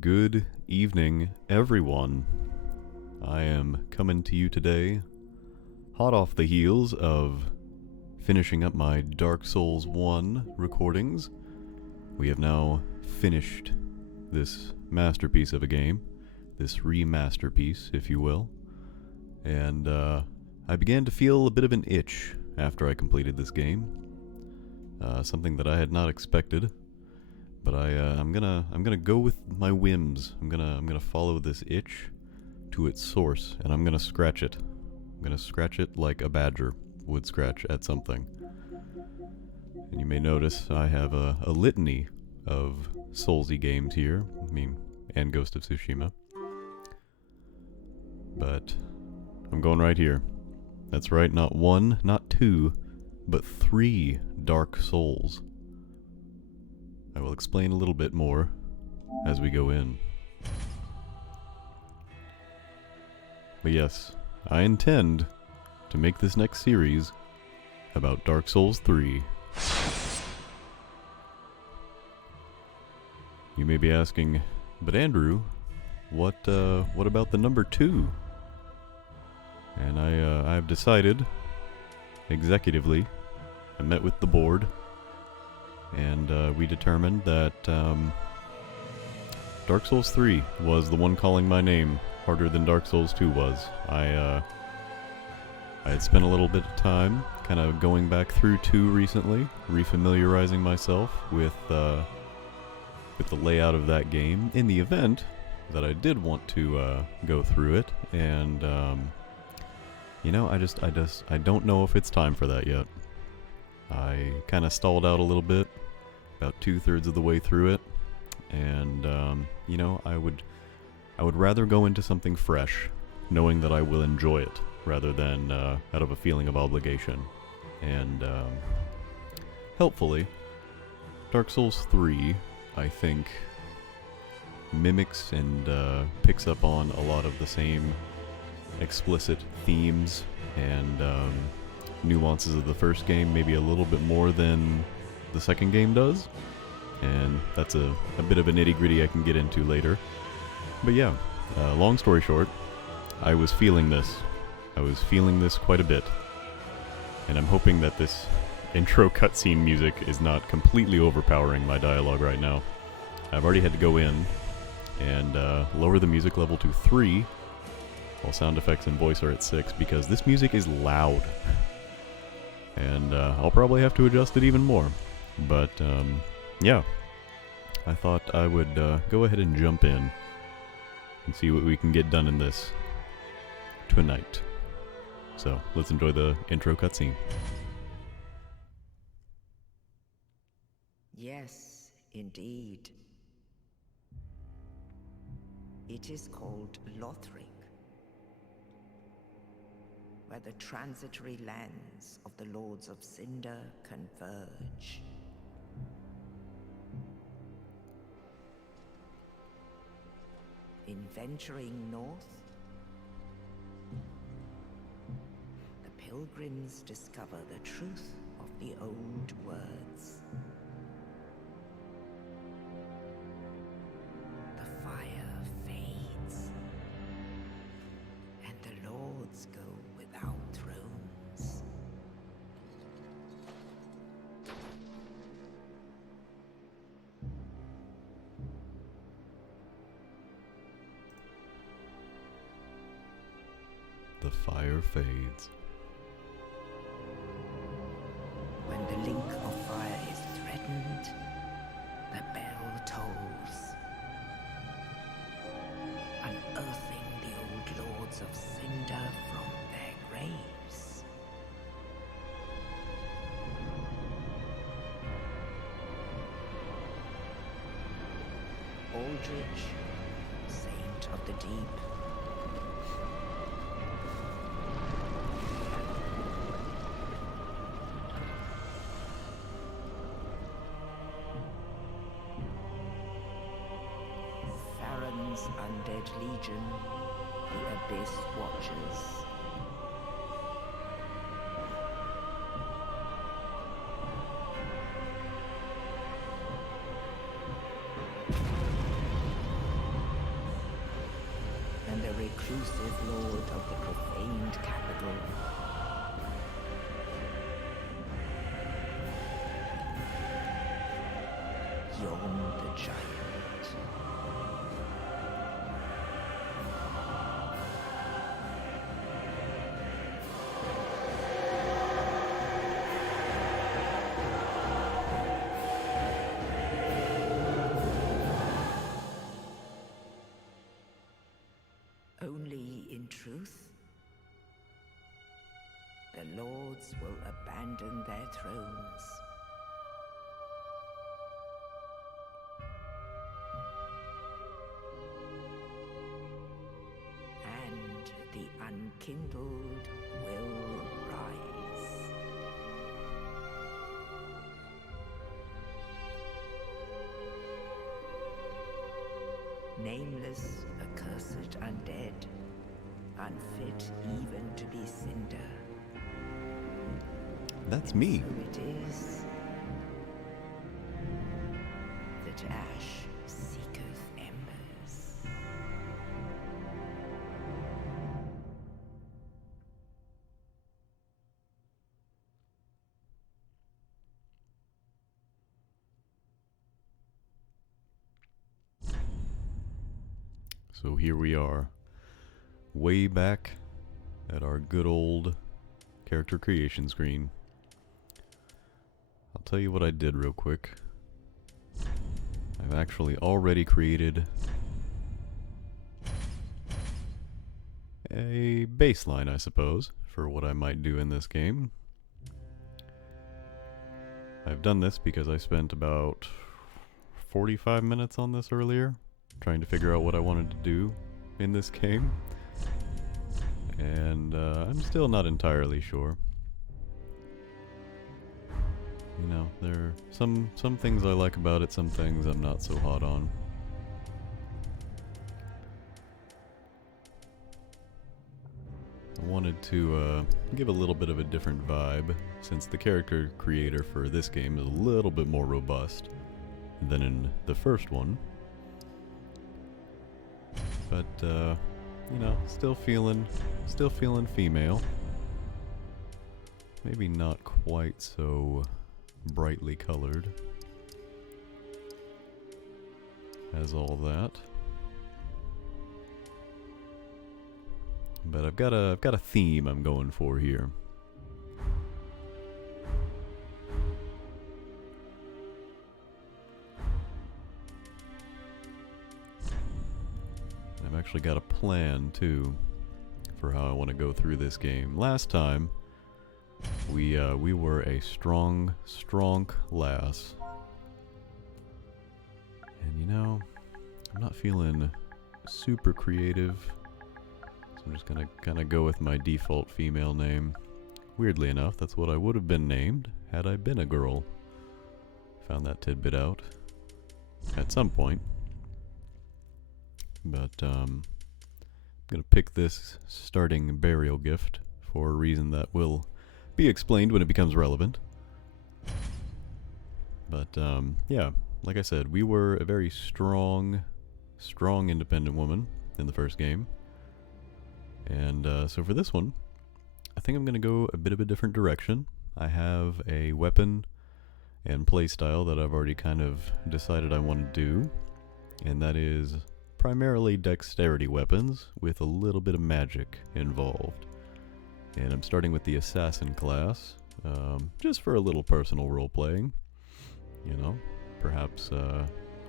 Good evening, everyone. I am coming to you today, hot off the heels of finishing up my Dark Souls 1 recordings. We have now finished this masterpiece of a game, this remasterpiece, if you will, and I began to feel a bit of an itch after I completed this game, something that I had not expected. But I'm gonna go with my whims. I'm gonna follow this itch to its source, and I'm gonna scratch it. I'm gonna scratch it like a badger would scratch at something. And you may notice I have a litany of Soulsy games here. And Ghost of Tsushima. But I'm going right here. That's right, not one, not two, but 3 Dark Souls. I will explain a little bit more as we go in. But yes, I intend to make this next series about Dark Souls 3. You may be asking, but Andrew, what about the number 2? And I've decided, executively, I met with the board, and we determined that Dark Souls 3 was the one calling my name harder than Dark Souls 2 was. I had spent a little bit of time kind of going back through 2 recently, refamiliarizing myself with the layout of that game in the event that I did want to go through it, and I don't know if it's time for that yet. I kind of stalled out a little bit, about 2/3 of the way through it, and I would rather go into something fresh, knowing that I will enjoy it, rather than out of a feeling of obligation. And helpfully, Dark Souls 3, I think, mimics and picks up on a lot of the same explicit themes and nuances of the first game, maybe a little bit more than the second game does, and that's a bit of a nitty-gritty I can get into later. But yeah, long story short, I was feeling this. I was feeling this quite a bit, and I'm hoping that this intro cutscene music is not completely overpowering my dialogue right now. I've already had to go in and lower the music level to 3, while sound effects and voice are at 6, because this music is loud. And I'll probably have to adjust it even more. But yeah, I thought I would go ahead and jump in and see what we can get done in this tonight. So let's enjoy the intro cutscene. Yes, indeed. It is called Lothric, where the transitory lands of the Lords of Cinder converge. In venturing north, the pilgrims discover the truth of the old words. The fire fades, and the lords go without thrones. The fire fades. When the link of fire is threatened, the bell tolls, unearthing the old lords of Cinder from their graves. Aldrich, saint of the deep, Undead Legion, the Abyss Watchers. reclusive lord of the profaned capital. Yon the giant. Only in truth, the lords will abandon their thrones. And the unkindled will rise. Nameless, accursed undead, unfit even to be cinder. That's me. So it is that ash seeketh embers. So here we are, way back at our good old character creation screen. I'll tell you what I did real quick. I've actually already created a baseline, I suppose, for what I might do in this game. I've done this because I spent about 45 minutes on this earlier, trying to figure out what I wanted to do in this game, and I'm still not entirely sure. You know, there are some things I like about it, some things I'm not so hot on. I wanted to give a little bit of a different vibe, since the character creator for this game is a little bit more robust than in the first one. But, you know, still feeling female. Maybe not quite so brightly colored as all that. But I've got a theme I'm going for here. I've actually got a plan too for how I want to go through this game. Last time we were a strong lass, and you know, I'm not feeling super creative, so I'm just gonna kind of go with my default female name. Weirdly enough, that's what I would have been named had I been a girl. Found that tidbit out at some point. But I'm gonna pick this starting burial gift for a reason that will be explained when it becomes relevant. But yeah, like I said, we were a very strong independent woman in the first game. And so for this one, I think I'm gonna go a bit of a different direction. I have a weapon and playstyle that I've already kind of decided I want to do, and that is primarily dexterity weapons with a little bit of magic involved. And I'm starting with the assassin class, just for a little personal role-playing. You know, perhaps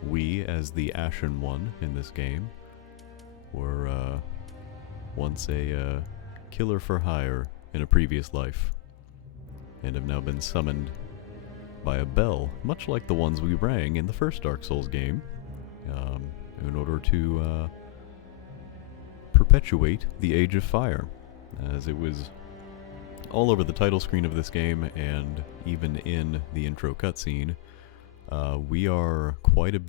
we, as the Ashen One in this game, were once a killer for hire in a previous life, and have now been summoned by a bell, much like the ones we rang in the first Dark Souls game, in order to perpetuate the Age of Fire, as it was all over the title screen of this game and even in the intro cutscene. We are quite a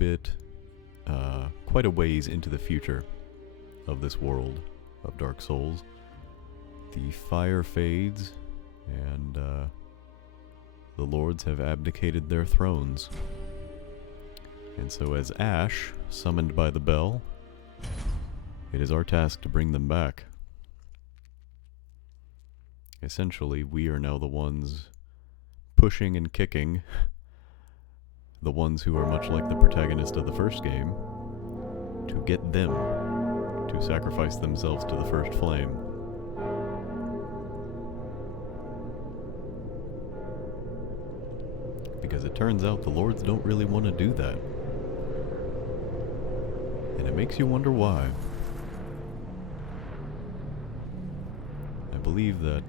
ways into the future of this world of Dark Souls. The fire fades, and the lords have abdicated their thrones. And so as Ash, summoned by the bell, it is our task to bring them back. Essentially, we are now the ones pushing and kicking the ones who are much like the protagonist of the first game to get them to sacrifice themselves to the first flame. Because it turns out the lords don't really want to do that. And it makes you wonder why. I believe that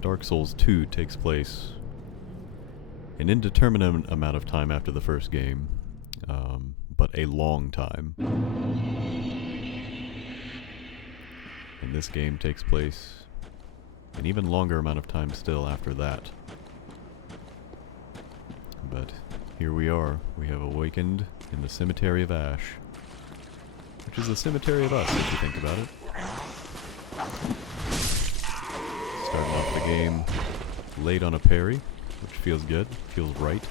Dark Souls 2 takes place an indeterminate amount of time after the first game, but a long time. And this game takes place an even longer amount of time still after that. But here we are. We have awakened in the Cemetery of Ash, which is the cemetery of us, if you think about it. Starting off the game late on a parry, which feels good, feels right.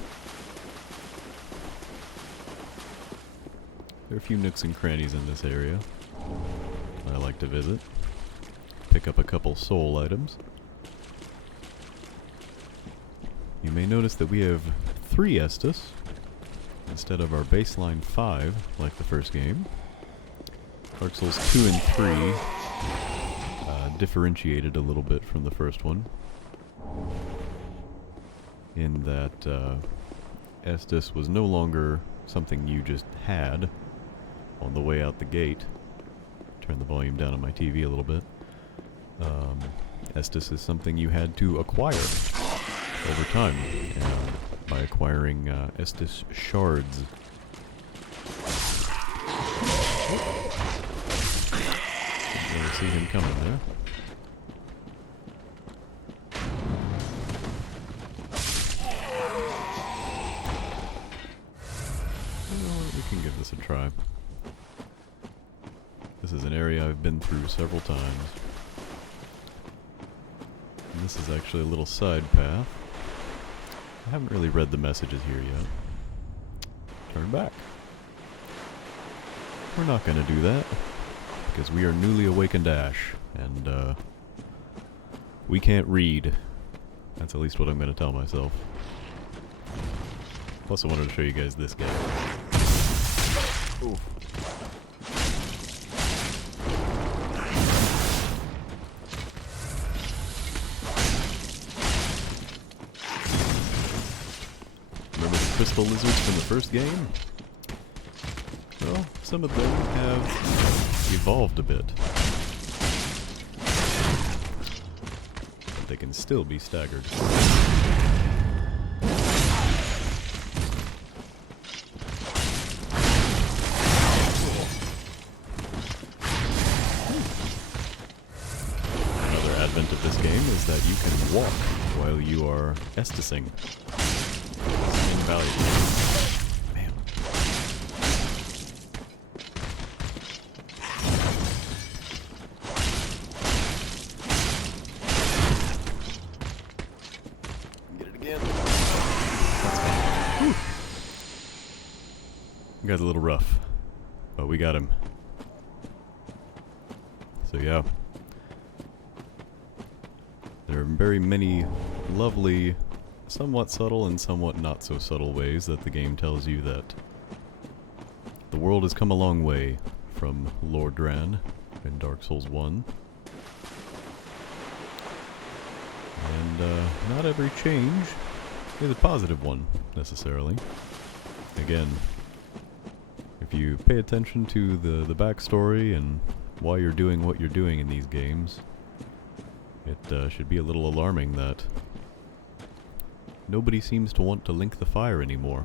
There are a few nooks and crannies in this area I like to visit. Pick up a couple soul items. You may notice that we have 3 Estus instead of our baseline 5 like the first game. Dark Souls 2 and 3 differentiated a little bit from the first one, in that Estus was no longer something you just had on the way out the gate. Turn the volume down on my TV a little bit. Estus is something you had to acquire over time, by acquiring Estus shards. Didn't really see him coming there. We can give this a try. This is an area I've been through several times. And this is actually a little side path. I haven't really read the messages here yet. Turn back. We're not going to do that, because we are newly awakened Ash, and we can't read. That's at least what I'm going to tell myself. Plus I wanted to show you guys this guy. Oof. Remember the crystal lizards from the first game? Well, some of them have evolved a bit. But they can still be staggered. Another advent of this game is that you can walk while you are estusing. It's invaluable. Man. Get it again. That's fine. Whew. You guys a little rough, but we got him. So yeah. There are very many lovely, somewhat subtle and somewhat not so subtle ways that the game tells you that the world has come a long way from Lord Dran in Dark Souls 1. And not every change is a positive one, necessarily. Again, if you pay attention to the backstory and why you're doing what you're doing in these games, it should be a little alarming that nobody seems to want to link the fire anymore.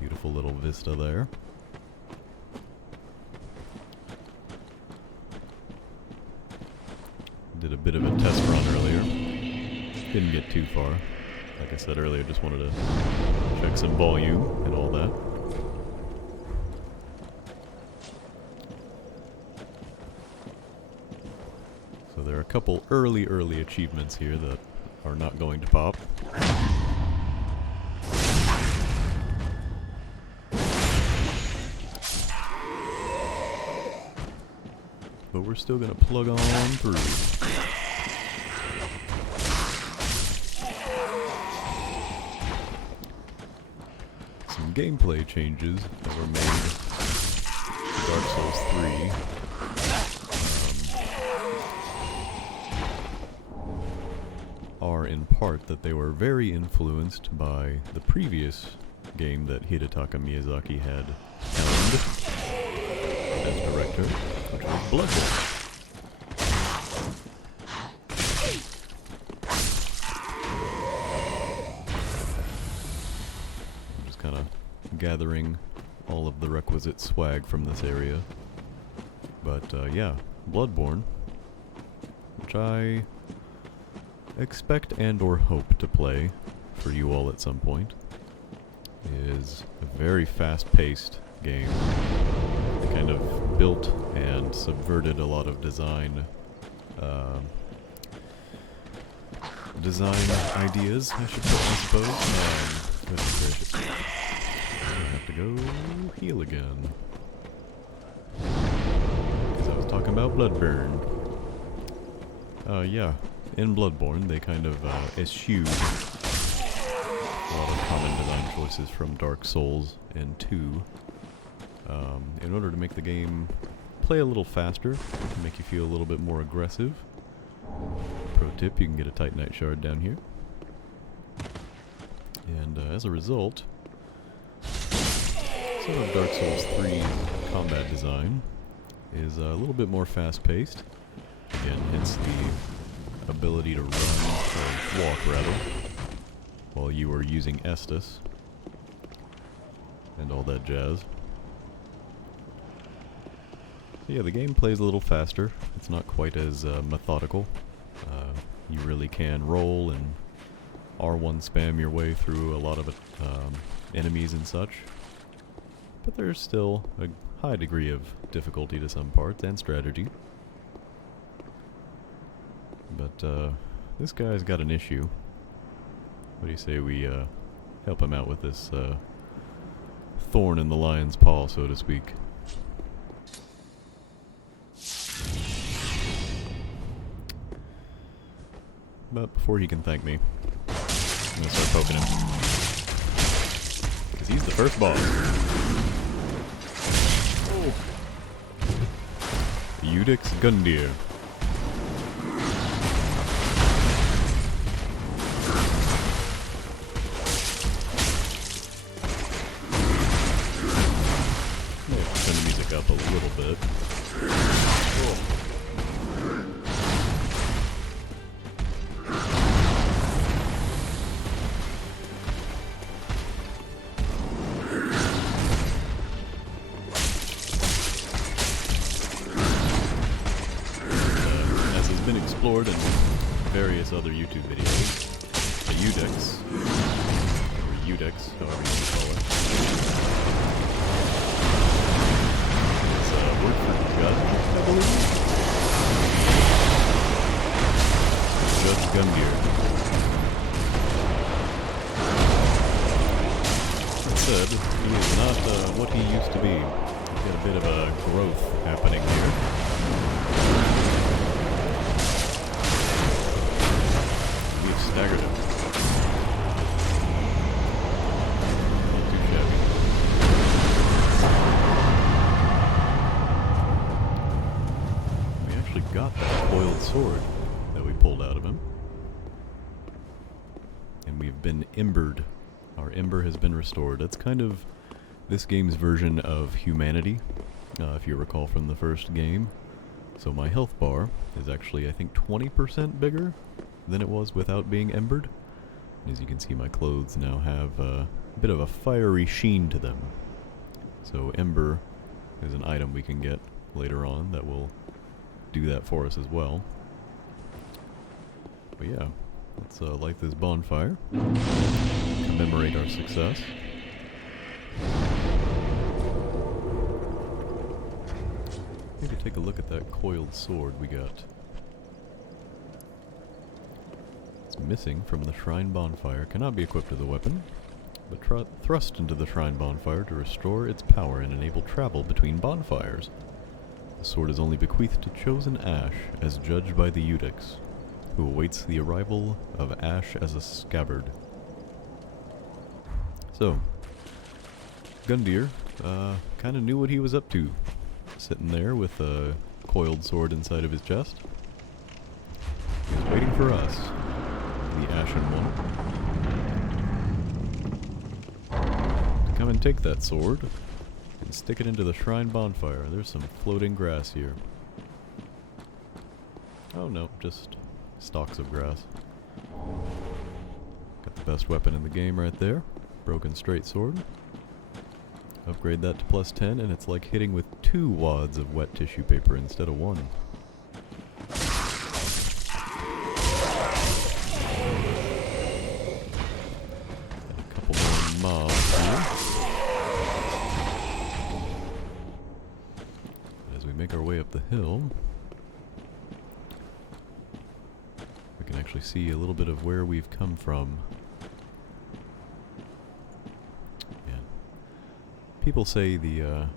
Beautiful little vista there. Did a bit of a test run earlier. Didn't get too far. Like I said earlier, just wanted to check some volume and all that. So there are a couple early achievements here that are not going to pop. but we're still gonna plug on through. Some gameplay changes that were made to Dark Souls 3 are in part that they were very influenced by the previous game that Hidetaka Miyazaki had helmed as director, which was Bloodborne. I'm just kind of gathering all of the requisite swag from this area. But yeah, Bloodborne, which I expect and or hope to play for you all at some point, is a very fast-paced game. They kind of built and subverted a lot of design ideas, I suppose. Goodness gracious. I have to go heal again. Because I was talking about Bloodborne. Yeah. In Bloodborne, they kind of eschewed a lot of common design choices from Dark Souls and 2 in order to make the game play a little faster, make you feel a little bit more aggressive. Pro tip, you can get a Titanite shard down here. And as a result, some of Dark Souls 3's combat design is a little bit more fast-paced. Again, hence the ability to run, or walk rather, while you are using Estus and all that jazz. So yeah, the game plays a little faster. It's not quite as methodical. You really can roll and R1 spam your way through a lot of enemies and such. But there's still a high degree of difficulty to some parts and strategy. But this guy's got an issue. What do you say we help him out with this thorn in the lion's paw, so to speak? But before he can thank me, I'm gonna start poking him. Because he's the first boss. Oh. Udix Gundyr. Turn the music up a little bit. Oh. Explored in various other YouTube videos. The Udix, or Udix, however you call it. It's a word for gut, I believe. Judge Gundyr. That said, he is not what he used to be. He's got a bit of a growth happening here. Staggered him. Not too shabby. We actually got that coiled sword that we pulled out of him. And we've been embered. Our ember has been restored. That's kind of this game's version of humanity, if you recall from the first game. So my health bar is actually, I think, 20% bigger than it was without being embered. And as you can see, my clothes now have a bit of a fiery sheen to them. So ember is an item we can get later on that will do that for us as well. But yeah, let's light this bonfire, commemorate our success. Maybe take a look at that coiled sword we got. Missing from the Shrine Bonfire, cannot be equipped as a weapon, but thrust into the Shrine Bonfire to restore its power and enable travel between bonfires. The sword is only bequeathed to chosen Ash as judged by the Eudex, who awaits the arrival of Ash as a scabbard. So, Gundyr kind of knew what he was up to, sitting there with a coiled sword inside of his chest. He was waiting for us, the Ashen One, to come and take that sword and stick it into the shrine bonfire. There's some floating grass here. Oh no, just stalks of grass. Got the best weapon in the game right there. Broken straight sword. Upgrade that to +10 and it's like hitting with 2 wads of wet tissue paper instead of 1. And a couple more mobs here. As we make our way up the hill, we can actually see a little bit of where we've come from. People say the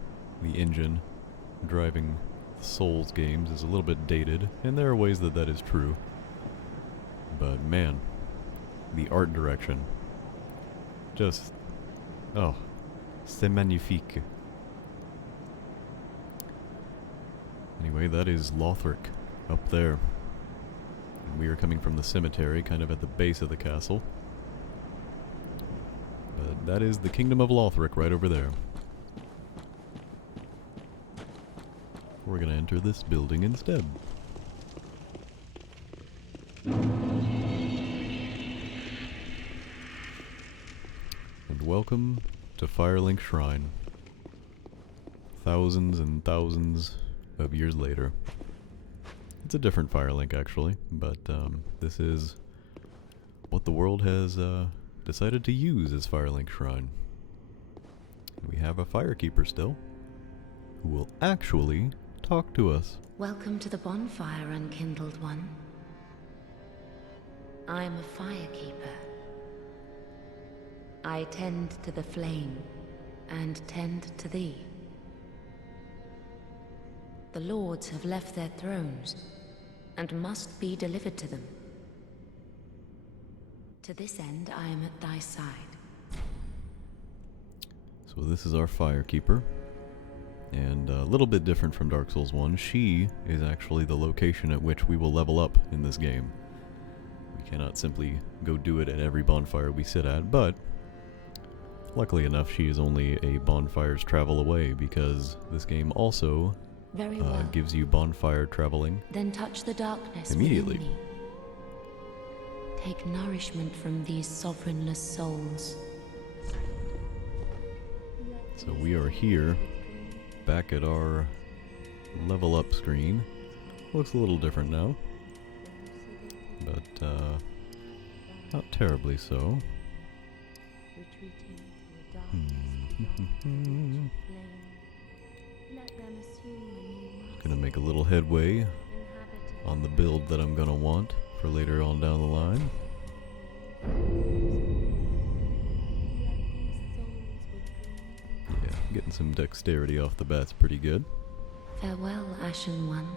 engine driving Souls games is a little bit dated, and there are ways that that is true. But man, the art direction, just, oh, c'est magnifique. Anyway, that is Lothric up there. And we are coming from the cemetery, kind of at the base of the castle. But that is the Kingdom of Lothric right over there. We're gonna enter this building instead. And welcome to Firelink Shrine. Thousands and thousands of years later. It's a different Firelink actually, but this is what the world has decided to use as Firelink Shrine. We have a Firekeeper still, who will actually talk to us. Welcome to the bonfire, unkindled one. I am a firekeeper. I tend to the flame, and tend to thee. The lords have left their thrones, and must be delivered to them. To this end, I am at thy side. So this is our Firekeeper. And a little bit different from Dark Souls 1, she is actually the location at which we will level up in this game. We cannot simply go do it at every bonfire we sit at, but luckily enough she is only a bonfire's travel away, because this game also gives you bonfire traveling then touch the darkness immediately. within me. Take nourishment from these sovereignless souls. So we are here, back at our level up screen. Looks a little different now, but not terribly so. Gonna make a little headway on the build that I'm gonna want for later on down the line. Yeah, getting some dexterity off the bat's pretty good. Farewell, Ashen One.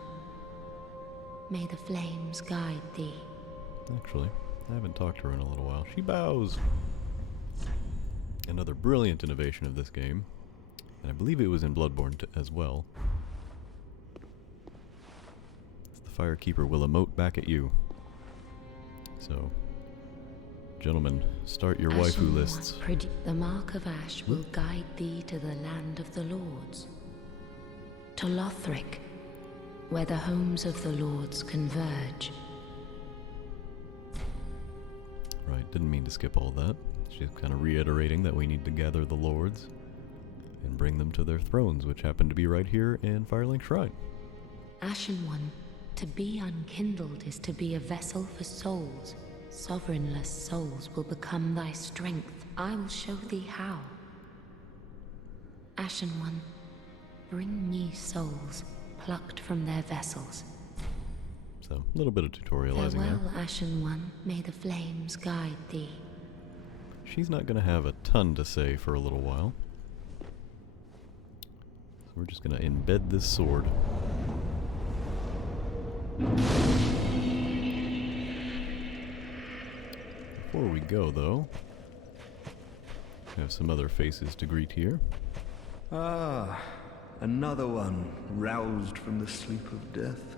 May the flames guide thee. Actually, I haven't talked to her in a little while. She bows! Another brilliant innovation of this game, and I believe it was in Bloodborne as well. The Firekeeper will emote back at you. So, gentlemen, start your Ashen waifu One, lists. the mark of ash will guide thee to the land of the lords. To Lothric, where the homes of the lords converge. Right, didn't mean to skip all that. She's kind of reiterating that we need to gather the lords and bring them to their thrones, which happen to be right here in Firelink Shrine. Ashen One, to be unkindled is to be a vessel for souls. Sovereignless souls will become thy strength. I will show thee how. Ashen One, bring me souls plucked from their vessels. So, a little bit of tutorializing Farewell, there. Ashen One, may the flames guide thee. She's not going to have a ton to say for a little while. So we're just going to embed this sword Before we go, though, we have some other faces to greet here. Ah, another one roused from the sleep of death.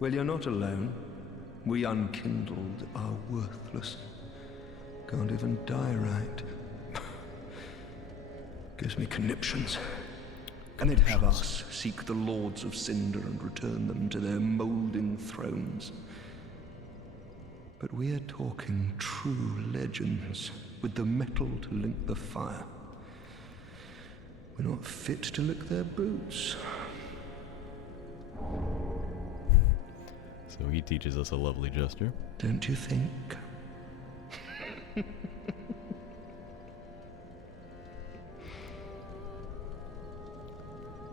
Well, you're not alone. We unkindled are worthless. Can't even die right. Gives me conniptions. And they'd have us seek the Lords of Cinder and return them to their moulding thrones. But we're talking true legends, with the metal to link the fire. We're not fit to lick their boots. So he teaches us a lovely gesture. Don't you think?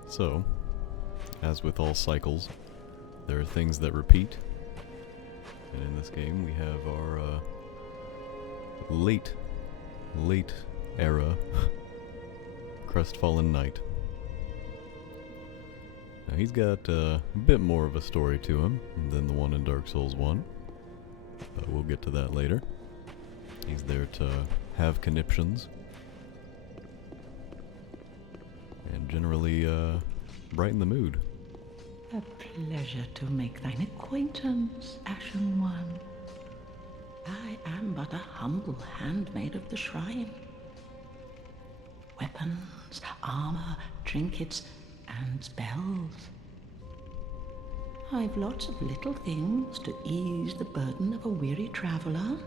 So, as with all cycles, there are things that repeat. And in this game we have our late era Crestfallen Knight. Now he's got a bit more of a story to him than the one in Dark Souls 1. But we'll get to that later. He's there to have conniptions. And generally brighten the mood. A pleasure to make thine acquaintance, Ashen One. I am but a humble handmaid of the shrine. Weapons, armor, trinkets, and spells. I've lots of little things to ease the burden of a weary traveler.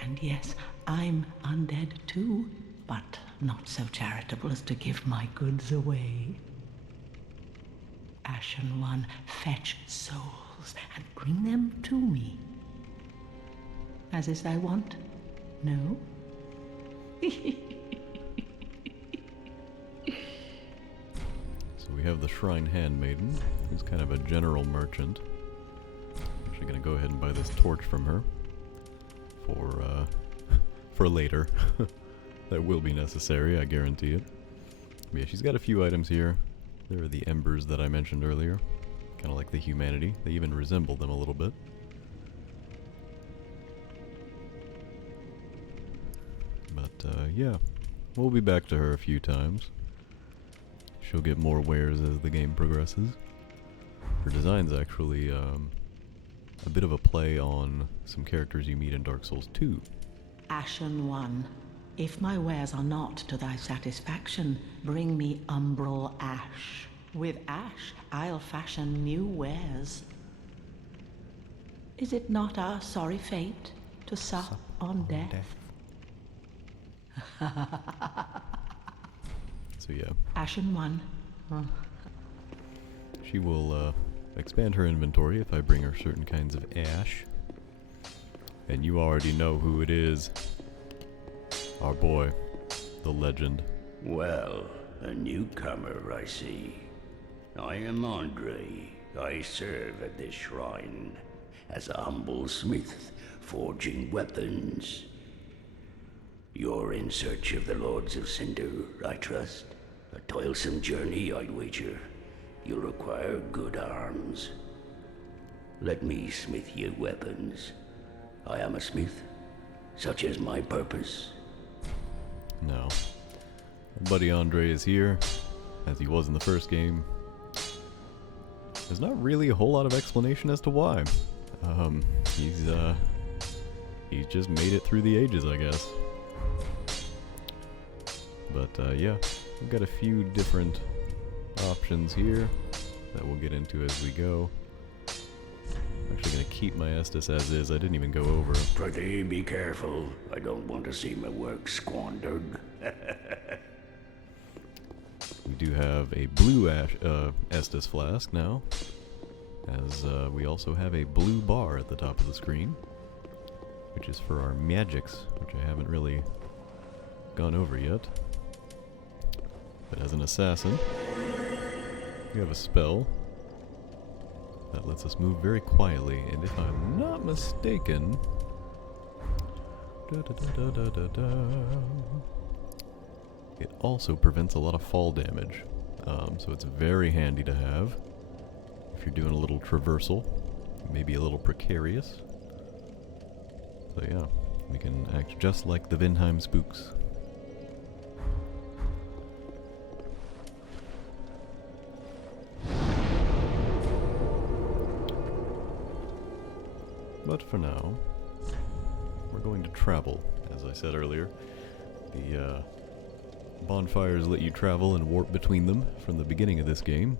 And yes, I'm undead too, but not so charitable as to give my goods away. Ashen One, fetch souls and bring them to me. As is thy wont, no? So we have the Shrine Handmaiden, who's kind of a general merchant. I'm actually going to go ahead and buy this torch from her for later. That will be necessary, I guarantee it. But yeah, she's got a few items here. There are the embers that I mentioned earlier. Kind of like the humanity. They even resemble them a little bit. But yeah, we'll be back to her a few times. She'll get more wares as the game progresses. Her design's actually a bit of a play on some characters you meet in Dark Souls 2. Ashen One, if my wares are not to thy satisfaction, bring me umbral ash. With ash, I'll fashion new wares. Is it not our sorry fate to sup on death? So yeah. Ashen One. She will expand her inventory if I bring her certain kinds of ash. And you already know who it is. Our boy, the legend. Well, a newcomer, I see. I am Andre. I serve at this shrine as a humble smith, forging weapons. You're in search of the Lords of Cinder, I trust. A toilsome journey, I'd wager. You'll require good arms. Let me smith you weapons. I am a smith. Such is my purpose. No. Our buddy Andre is here, as he was in the first game. There's not really a whole lot of explanation as to why. He's just made it through the ages, I guess. But yeah, we've got a few different options here that we'll get into as we go. I'm actually going to keep my Estus as is. I didn't even go over. Pretty be careful. I don't want to see my work squandered. We do have a blue Estus flask now, as we also have a blue bar at the top of the screen, which is for our magics, which I haven't really gone over yet. But as an assassin, we have a spell that lets us move very quietly, and if I'm not mistaken, it also prevents a lot of fall damage, so it's very handy to have if you're doing a little traversal, maybe a little precarious. So yeah, we can act just like the Vinheim spooks. But for now, we're going to travel, as I said earlier. The bonfires let you travel and warp between them from the beginning of this game.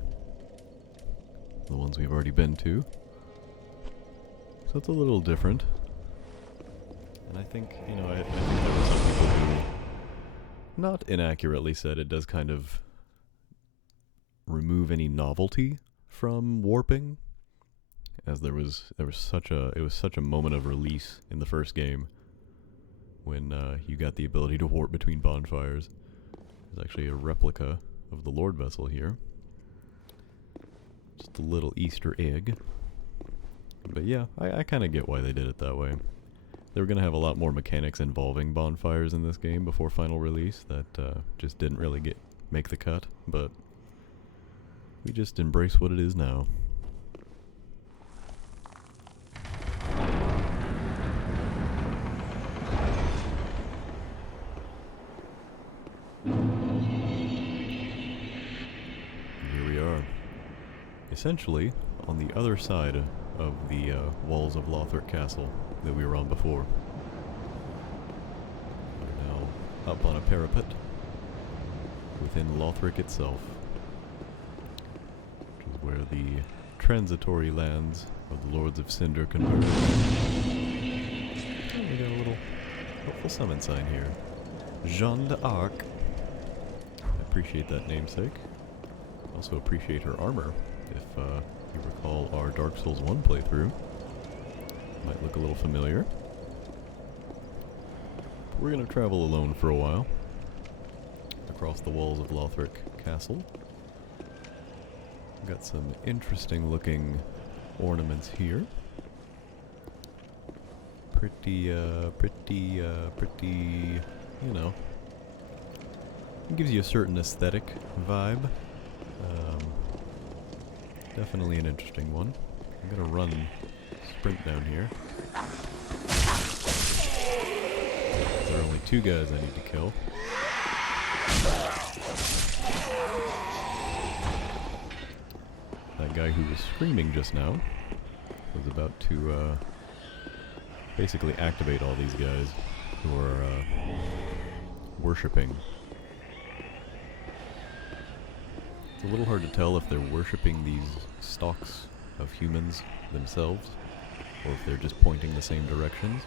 The ones we've already been to. So it's a little different. And I think, you know, I think there were some people who, not inaccurately said, it does kind of remove any novelty from warping. As it was such a moment of release in the first game when you got the ability to warp between bonfires. There's actually a replica of the Lord Vessel here. Just a little Easter egg. But yeah, I kind of get why they did it that way. They were going to have a lot more mechanics involving bonfires in this game before final release that just didn't really make the cut, but we just embrace what it is now. Essentially, on the other side of the walls of Lothric Castle that we were on before. We're now up on a parapet within Lothric itself, which is where the transitory lands of the Lords of Cinder converge. Oh, we got a little helpful summon sign here. Jeanne d'Arc. I appreciate that namesake. Also appreciate her armor. If you recall our Dark Souls 1 playthrough, might look a little familiar. We're going to travel alone for a while across the walls of Lothric Castle. Got some interesting looking ornaments here. Pretty, you know, it gives you a certain aesthetic vibe. Definitely an interesting one. I'm gonna sprint down here. There are only two guys I need to kill. That guy who was screaming just now was about to basically activate all these guys who are worshipping. It's a little hard to tell if they're worshipping these stalks of humans themselves, or if they're just pointing the same directions.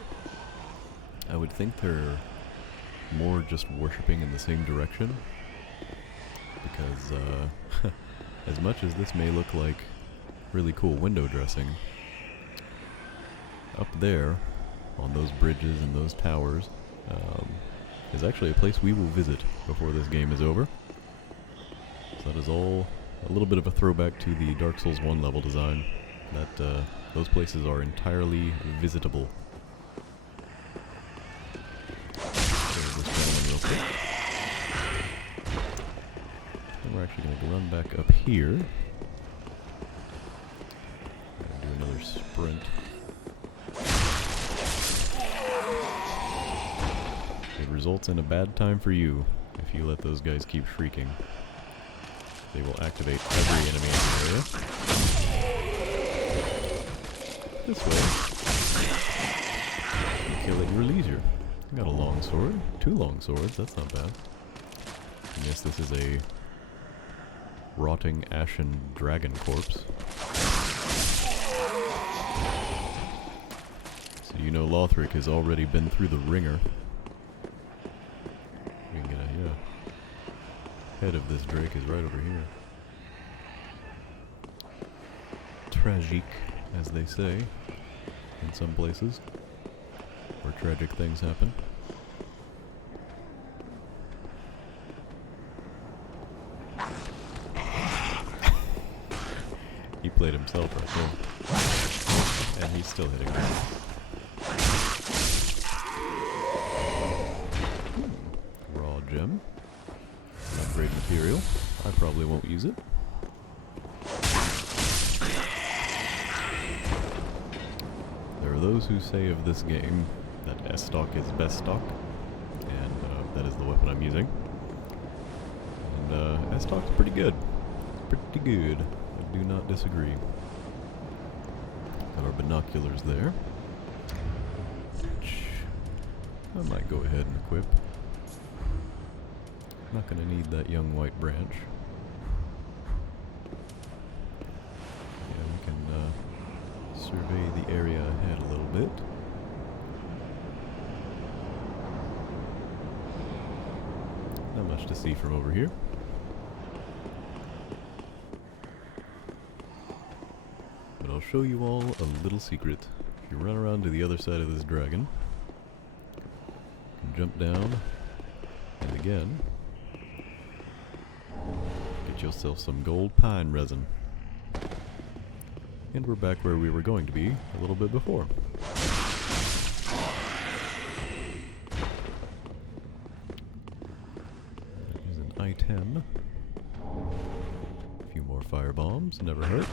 I would think they're more just worshipping in the same direction, because as much as this may look like really cool window dressing, up there on those bridges and those towers is actually a place we will visit before this game is over. So that is all a little bit of a throwback to the Dark Souls 1 level design. That those places are entirely visitable. There's this gentleman real quick. And we're actually going to run back up here. Do another sprint. It results in a bad time for you if you let those guys keep shrieking. They will activate every enemy in the area. This way. You kill at your leisure. I got a long sword. 2 long swords, that's not bad. I guess this is a rotting ashen dragon corpse. So you know Lothric has already been through the ringer. We can get a, head of this drake is right over here. Tragique, as they say, in some places, where tragic things happen. He played himself right there. And he's still hitting me. Raw gem. Upgrade material. I probably won't use it. those who say of this game that S-Stock is best stock, and that is the weapon I'm using. And S-Stock's pretty good. It's pretty good. I do not disagree. Got our binoculars there, which I might go ahead and equip. Not gonna need that young white branch. Yeah, we can survey the area ahead a little bit. Not much to see from over here. But I'll show you all a little secret. If you run around to the other side of this dragon, you can jump down, and again, get yourself some gold pine resin. And we're back where we were going to be a little bit before. There's an item. A few more fire bombs, never hurt.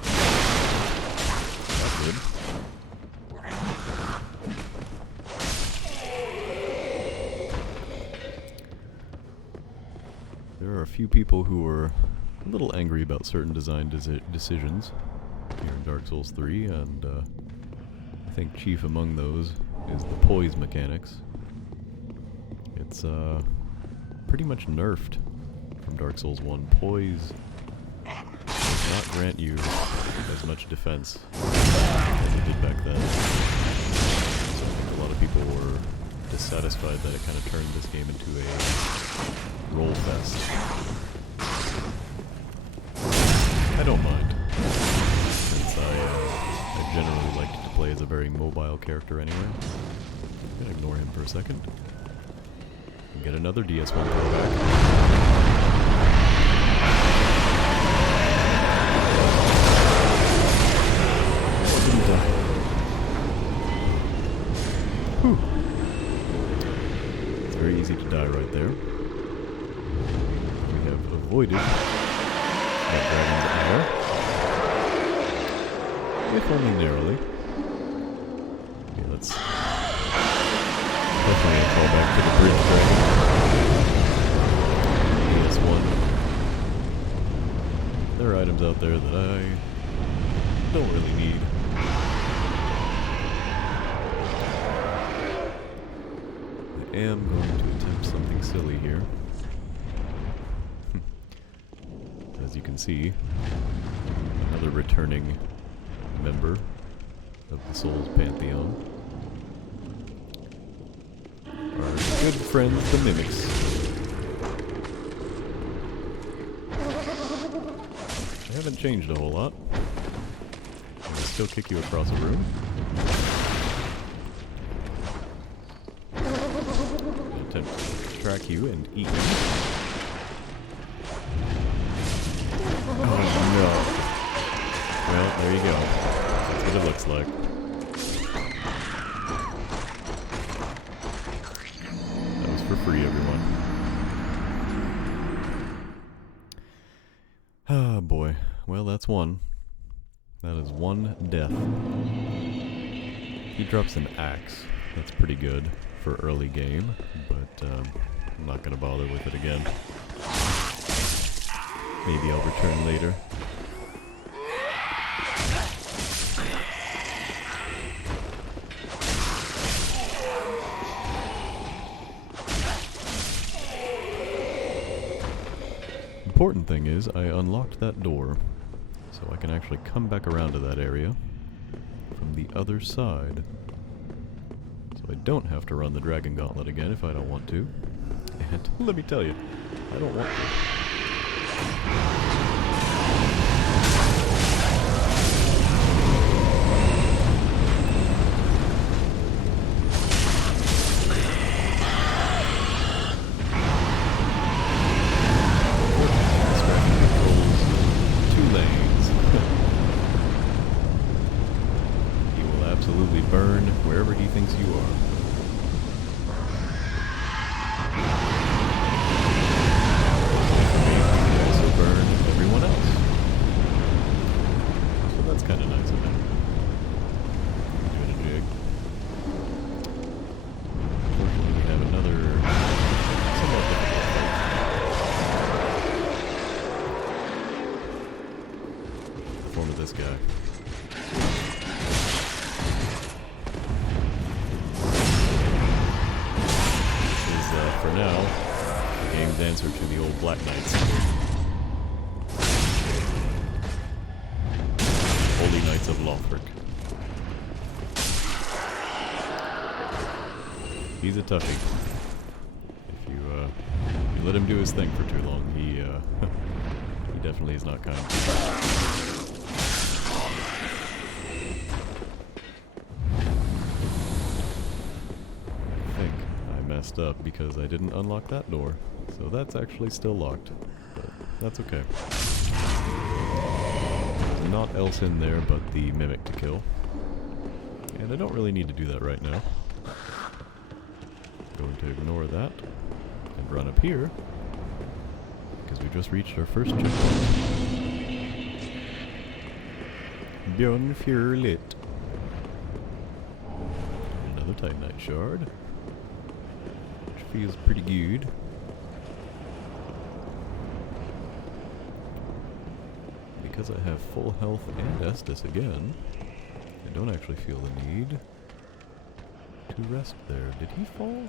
That's good. There are a few people who are a little angry about certain design decisions here in Dark Souls 3, and I think chief among those is the poise mechanics. It's pretty much nerfed from Dark Souls 1. Poise does not grant you as much defense as it did back then. So I think a lot of people were dissatisfied that it kind of turned this game into a roll fest. I don't mind, since I generally like to play as a very mobile character anyway. I'm gonna ignore him for a second. And get another DS1 throwback. Oh, I didn't die. Whew. It's very easy to die right there. We have avoided that dragon's armor. If only narrowly. Okay, let's definitely a callback to the bridge dragon. DS1. There are items out there that I don't really need. I am going to attempt something silly here. As you can see, another returning member of the Souls Pantheon. Our good friends, the Mimics. They haven't changed a whole lot. They still kick you across a room. They attempt to track you and eat you. Oh no. Well, there you go. That's what it looks like. That was for free, everyone. Ah, boy. Well, that's one. That is one death. He drops an axe. That's pretty good for early game, but I'm not going to bother with it again. Maybe I'll return later. Important thing is, I unlocked that door, so I can actually come back around to that area from the other side. So I don't have to run the Dragon Gauntlet again if I don't want to. And let me tell you, I don't want to. Absolutely burn wherever he thinks you are. He can also burn this guy. This is, for now, the game's answer to the old Black Knights. Holy Knights of Lothric. He's a toughie. If you let him do his thing for too long, he definitely is not kind. I think I messed up because I didn't unlock that door, so that's actually still locked, but that's okay. There's naught else in there but the mimic to kill, and I don't really need to do that right now. Going to ignore that and run up here because we just reached our first checkpoint. Bonfire lit. Another Titanite shard, which feels pretty good. Because I have full health and Estus again, I don't actually feel the need to rest there. Did he fall?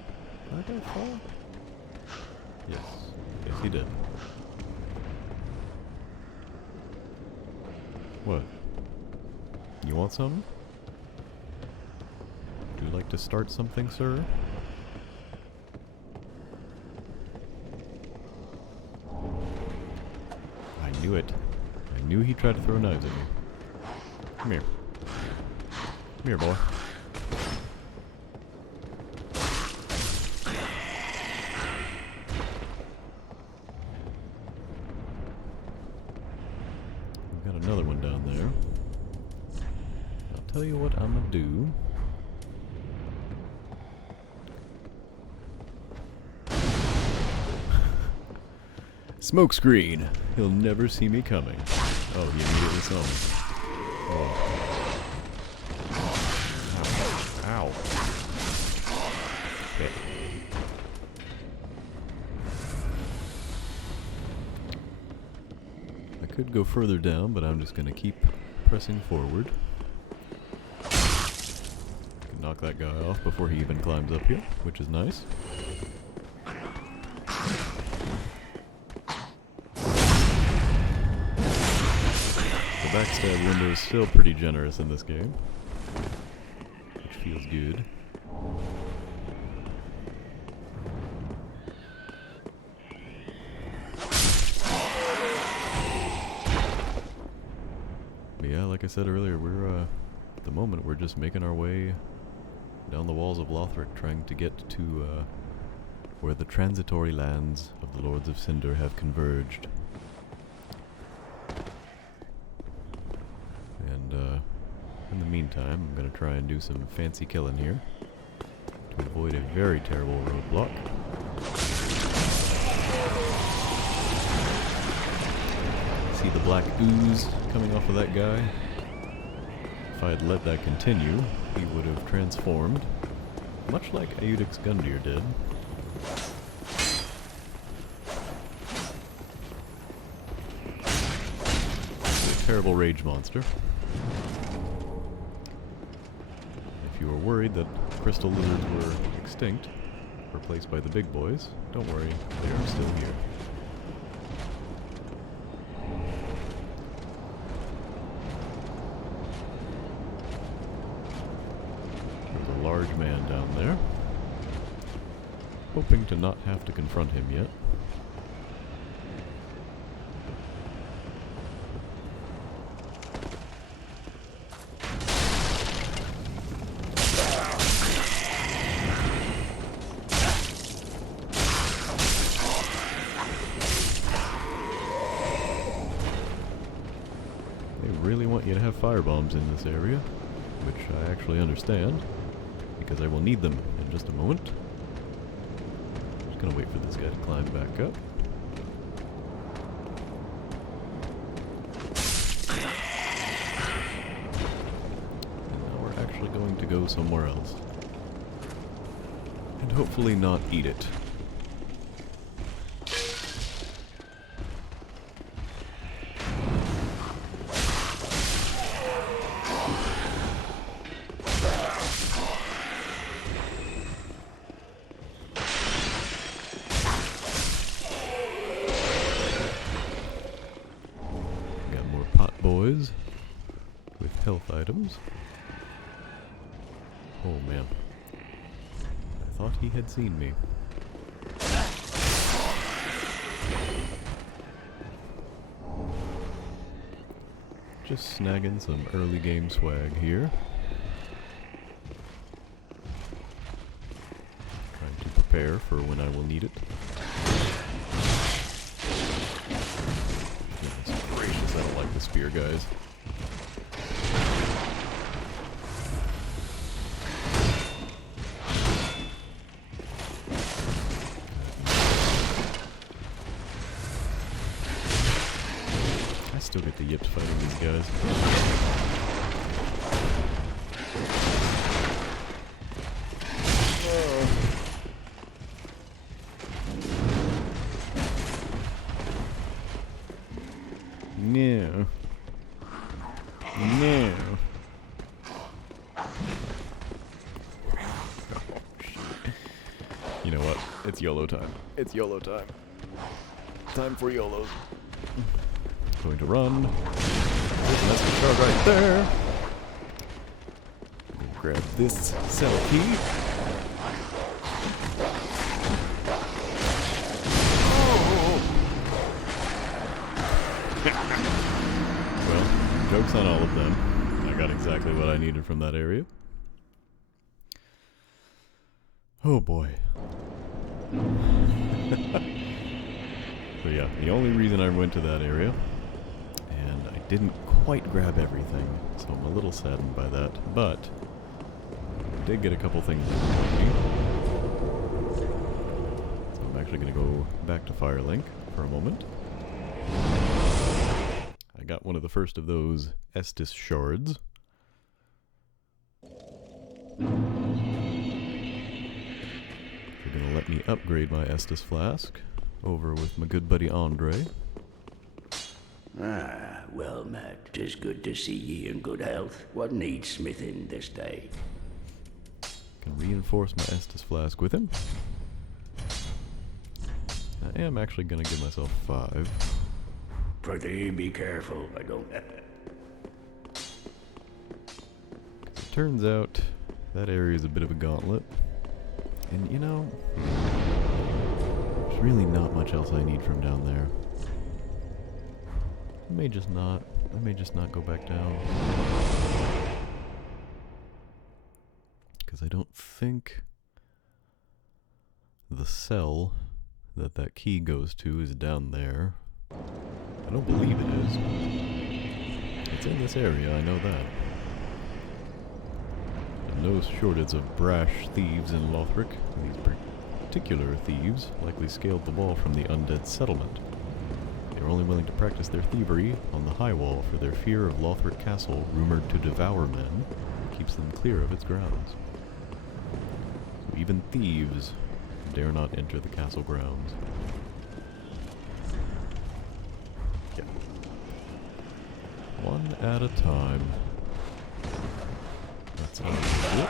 Did I fall? Yes. Yes, he did. What? You want something? Would you like to start something, sir? I knew it. I knew he tried to throw knives at me. Come here. Come here, boy. We've got another one down there. I'll tell you what I'm gonna do. Smoke screen. He'll never see me coming. Oh, he immediately saw me. Oh. Ow. Ow. Okay. I could go further down, but I'm just gonna keep pressing forward. I can knock that guy off before he even climbs up here, which is nice. The backstab window is still pretty generous in this game, which feels good. But yeah, like I said earlier, we're at the moment we're just making our way down the walls of Lothric, trying to get to where the transitory lands of the Lords of Cinder have converged. In the meantime, I'm going to try and do some fancy killing here to avoid a very terrible roadblock. See the black ooze coming off of that guy? If I had let that continue, he would have transformed, much like Eudix Gundyr did. A terrible rage monster. If you were worried that crystal lizards were extinct, replaced by the big boys, don't worry, they are still here. There's a large man down there, hoping to not have to confront him yet. Really want you to have firebombs in this area, which I actually understand, because I will need them in just a moment. Just gonna wait for this guy to climb back up. And now we're actually going to go somewhere else. And hopefully not eat it. boys with health items. Oh man. I thought he had seen me. Just snagging some early game swag here. Trying to prepare for when I will need it. Goodness gracious, I don't like the spear guys. Still get the yips fighting these guys. No. No. You know what? It's YOLO time. It's YOLO time. Time for YOLOs. Going to run. There's an Esper shard right there. Grab this cell key. Oh. Well, joke's on all of them. I got exactly what I needed from that area. Oh boy. So yeah, the only reason I went to that area, and I didn't quite grab everything, so I'm a little saddened by that, but I did get a couple things that me. So I'm actually going to go back to Firelink for a moment. I got one of the first of those Estus shards. They're going to let me upgrade my Estus flask over with my good buddy Andre. Ah, well, Matt, 'tis good to see ye in good health. What needs smithing this day? Can reinforce my Estus flask with him. I am actually going to give myself 5. Prithee, be careful. I don't... It turns out that area is a bit of a gauntlet. And you know, there's really not much else I need from down there. I may just not go back down. Because I don't think the cell that that key goes to is down there. I don't believe it is. It's in this area, I know that. And no shortage of brash thieves in Lothric. These particular thieves likely scaled the wall from the undead settlement. They are only willing to practice their thievery on the high wall, for their fear of Lothric Castle, rumored to devour men, keeps them clear of its grounds. So even thieves dare not enter the castle grounds. Yeah. One at a time. That's how we do it.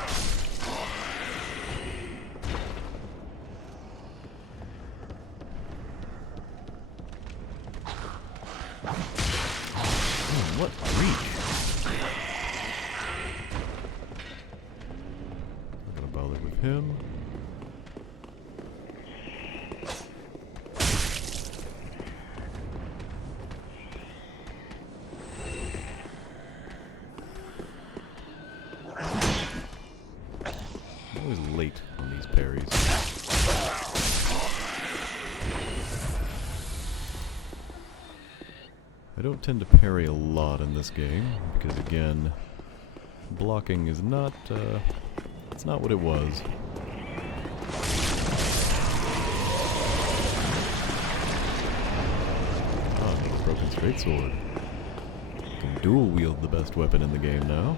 Man, what reach! Not gonna bother with him. Always late on these parries. I don't tend to parry a lot in this game, because again, blocking is not, it's not what it was. Ah, another broken straight sword. I can dual wield the best weapon in the game now.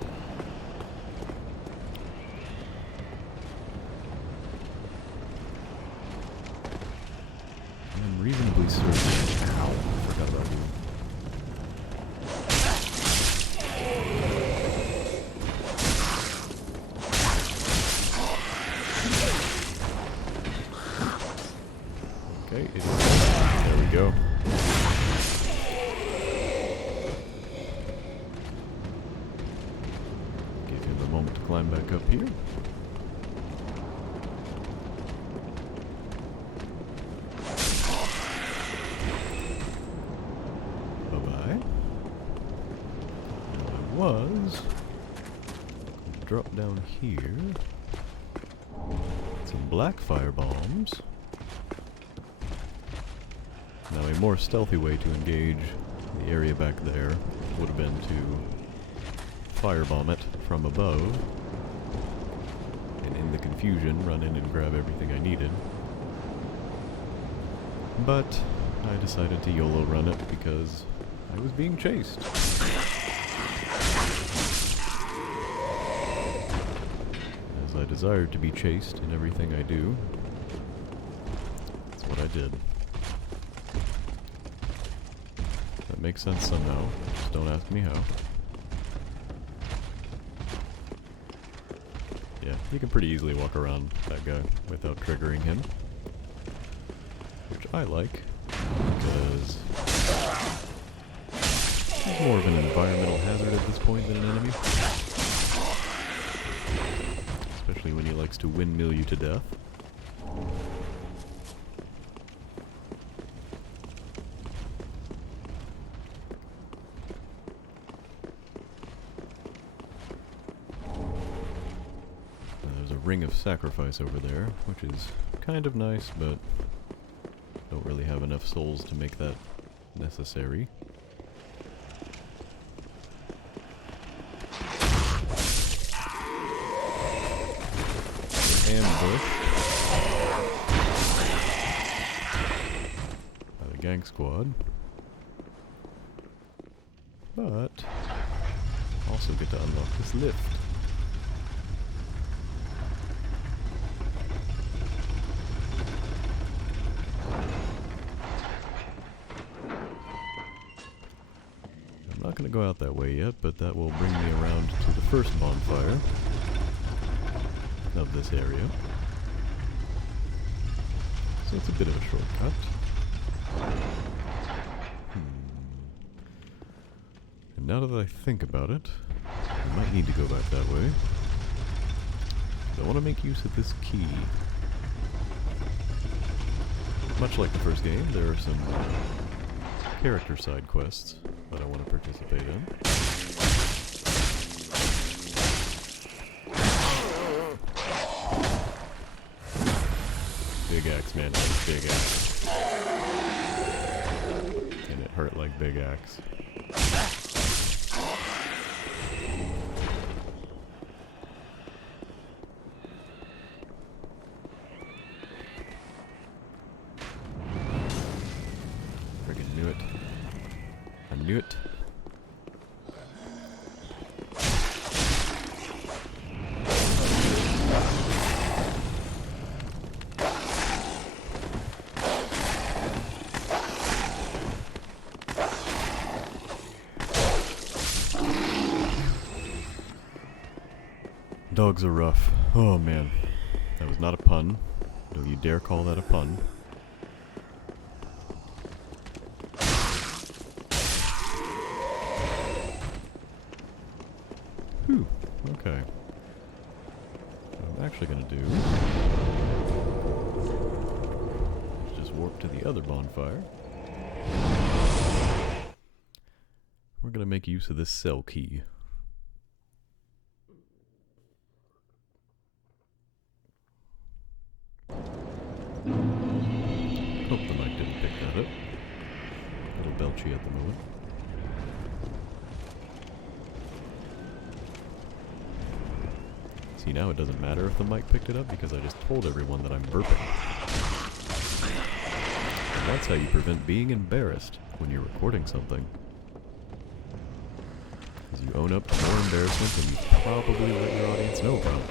I'm reasonably certain. Ow, I forgot about you. Okay, there we go. up here. Bye-bye. Now I was going to drop down here. Some black fire bombs. Now a more stealthy way to engage the area back there would have been to firebomb it from above, and in the confusion run in and grab everything I needed. But I decided to YOLO run it because I was being chased. As I desired to be chased in everything I do, that's what I did. That makes sense somehow, just don't ask me how. Yeah, you can pretty easily walk around that guy without triggering him. Which I like, because he's more of an environmental hazard at this point than an enemy. Especially when he likes to windmill you to death. There's a ring of sacrifice over there, which is kind of nice, but don't really have enough souls to make that necessary. Ambushed by the gang squad, but also get to unlock this lift. I'm not going to go out that way yet, but that will bring me around to the first bonfire of this area. So it's a bit of a shortcut. And now that I think about it, I might need to go back that way. I want to make use of this key. Much like the first game, there are some character side quests that I want to participate in. Big axe, man, that was big axe. And it hurt like big axe. Friggin' knew it. I knew it. Dogs are rough. Oh man. That was not a pun. Don't you dare call that a pun. Whew. Okay. What I'm actually gonna do is just warp to the other bonfire. We're gonna make use of this cell key. Hope the mic didn't pick that up. A little belchy at the moment. See, now it doesn't matter if the mic picked it up because I just told everyone that I'm burping. And that's how you prevent being embarrassed when you're recording something. Because you own up to more embarrassment than you probably let your audience know about.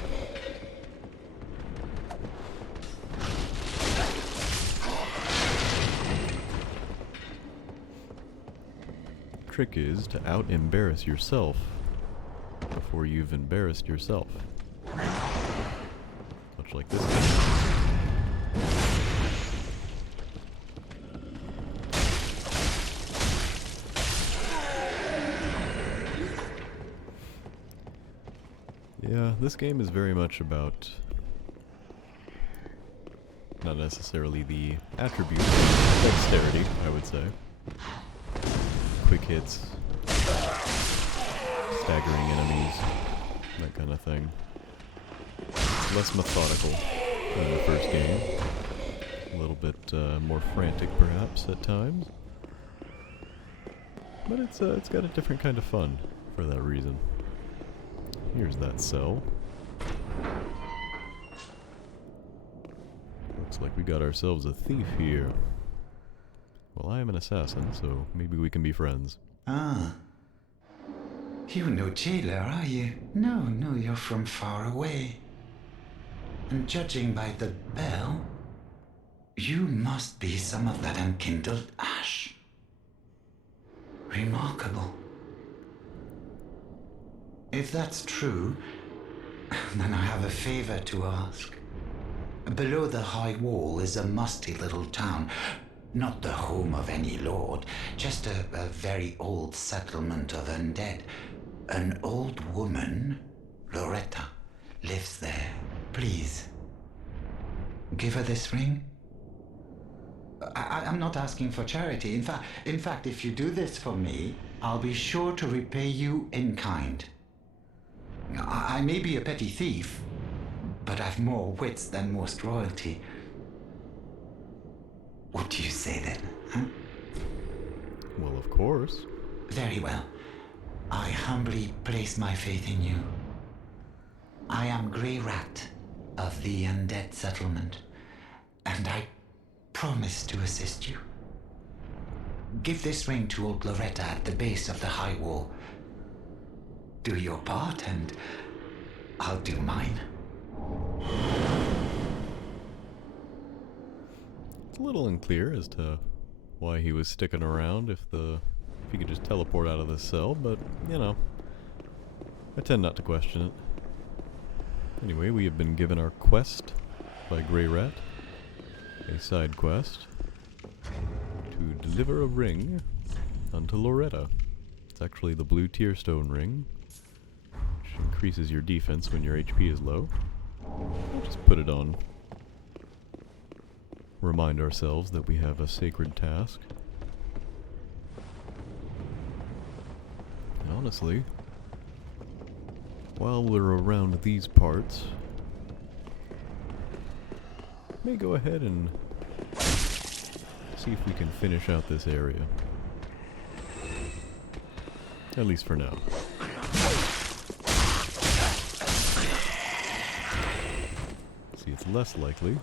Trick is to out-embarrass yourself before you've embarrassed yourself. Much like this guy. Yeah, this game is very much about not necessarily the attribute, dexterity, I would say. Quick hits, staggering enemies, that kind of thing. It's less methodical than the first game. A little bit more frantic, perhaps, at times. But it's got a different kind of fun for that reason. Here's that cell. Looks like we got ourselves a thief here. Well, I am an assassin, so maybe we can be friends. Ah. You're no jailer, are you? No, you're from far away. And judging by the bell, you must be some of that unkindled ash. Remarkable. If that's true, then I have a favor to ask. Below the high wall is a musty little town. Not the home of any lord, just a very old settlement of undead. An old woman, Loretta, lives there. Please, give her this ring. I'm not asking for charity. In fact, if you do this for me, I'll be sure to repay you in kind. I may be a petty thief, but I've more wits than most royalty. What do you say then, huh? Well, of course. Very well. I humbly place my faith in you. I am Grey Rat of the Undead Settlement, and I promise to assist you. Give this ring to old Loretta at the base of the high wall. Do your part, and I'll do mine. It's a little unclear as to why he was sticking around if he could just teleport out of the cell, but, you know, I tend not to question it. Anyway, we have been given our quest by Grey Rat, a side quest, to deliver a ring unto Loretta. It's actually the blue tearstone ring, which increases your defense when your HP is low. I'll just put it on. Remind ourselves that we have a sacred task. And honestly, while we're around these parts, may go ahead and see if we can finish out this area. At least for now. See, it's less likely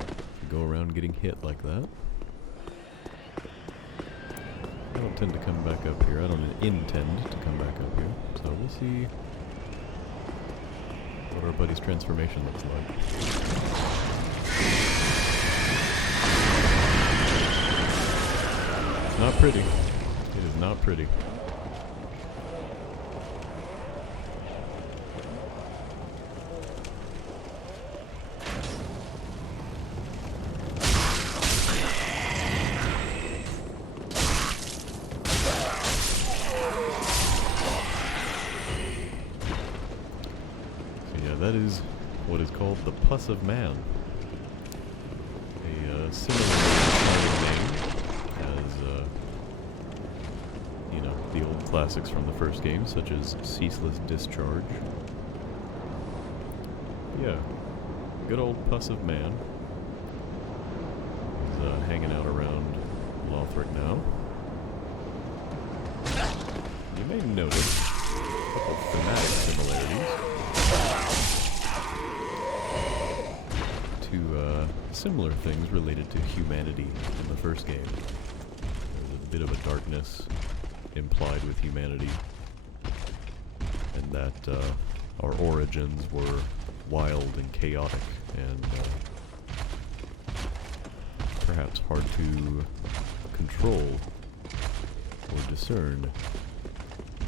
to go around getting hit like that. I don't tend to come back up here. I don't intend to come back up here. So we'll see what our buddy's transformation looks like. It's not pretty. It is not pretty. That is what is called the Pus of Man. A similar name as, you know, the old classics from the first game, such as Ceaseless Discharge. Yeah, good old Pus of Man is hanging out around Lothric now. You may notice a couple of thematic similarities to similar things related to humanity in the first game. There's a bit of a darkness implied with humanity, and that our origins were wild and chaotic and perhaps hard to control or discern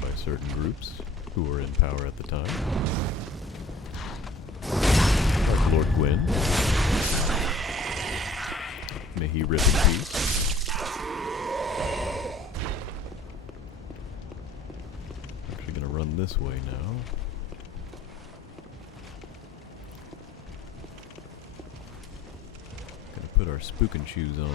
by certain groups who were in power at the time. Like Lord Gwyn. May he rip in peace. Actually gonna run this way now. spooking shoes on.